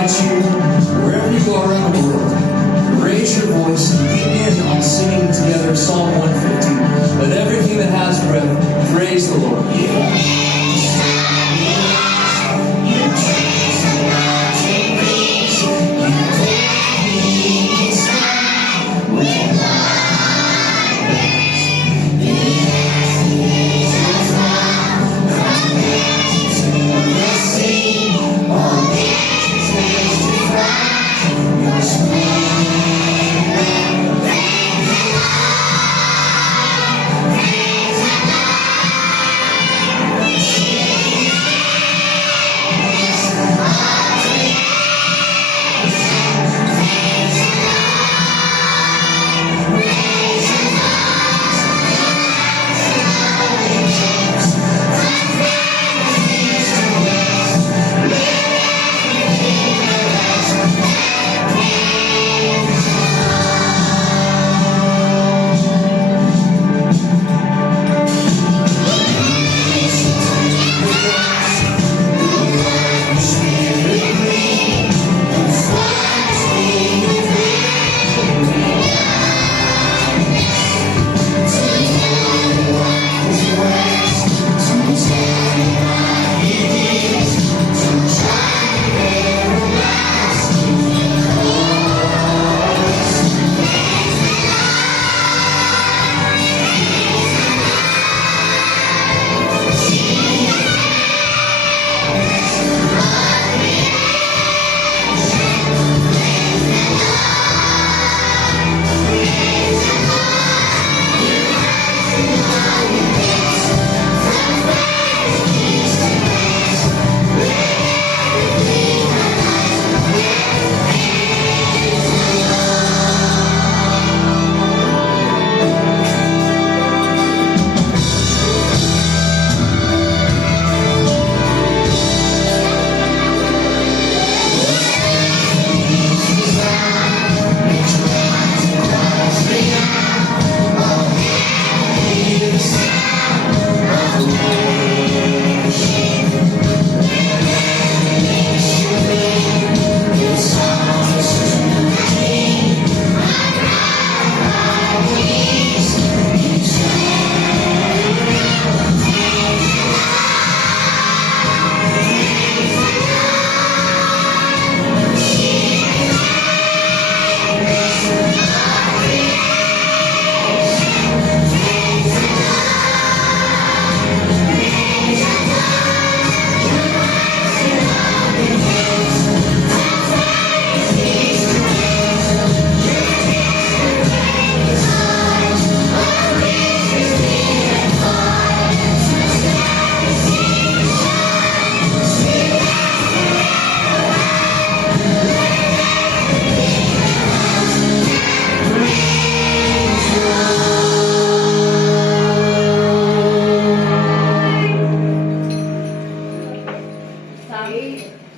invite you, wherever you are around the world, to raise your voice and lean in on singing together Psalm 150. Let everything that has breath praise the Lord.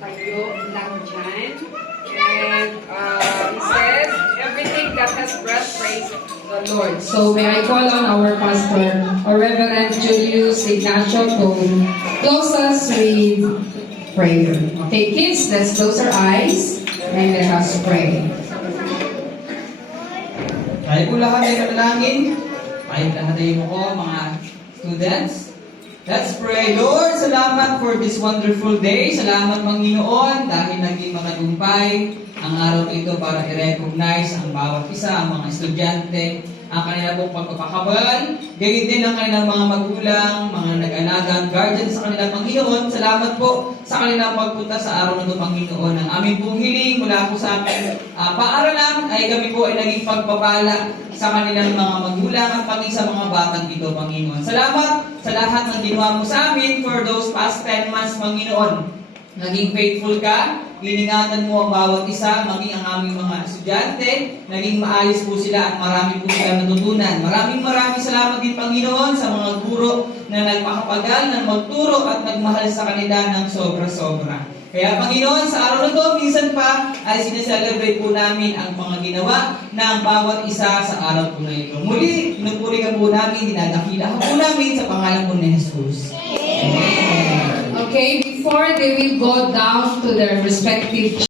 Tayo lang dyan. And he says, everything that has breath, praise the Lord. So may I call on our pastor, our Reverend Julius Ignacio, to close us with prayer. Okay, kids, let's close our eyes and let us pray. Tayo po lahat ay manalangin. Tayo lahat ay mo ko, mga students. Let's pray. Lord, salamat for this wonderful day. Salamat, Panginoon, dahil naging matagumpay ang araw ito para i-recognize ang bawat isa, ang mga estudyante, ang kanila pong pagpapakabal, gayon din ang kanilang mga magulang, mga nag-alagang guardians sa kanilang Panginoon. Salamat po sa kanilang pagpunta sa araw na ito, Panginoon. Ang aming pong hiling mula po sa aming paaralan ay kami po ay naging pagpapala sa kanilang mga magulang at pati sa mga batang ito, Panginoon. Salamat sa lahat ng ginawa mo sa amin for those past 10 months, Panginoon. Naging faithful ka, iningatan mo ang bawat isa, maging ang aming mga estudyante, naging maayos po sila at marami po sila natutunan. Maraming salamat din, Panginoon, sa mga guro na nagpakapagal, na magturo at nagmahal sa kanila ng sobra-sobra. Kaya, Panginoon, sa araw na ito, minsan pa ay sineselebrate po namin ang mga ginawa ng bawat isa sa araw po na ito. Muli, pinupuri ka po namin, dinadakila ka po namin sa pangalan po ni Jesus. Amen. Okay, before they will go down to their respective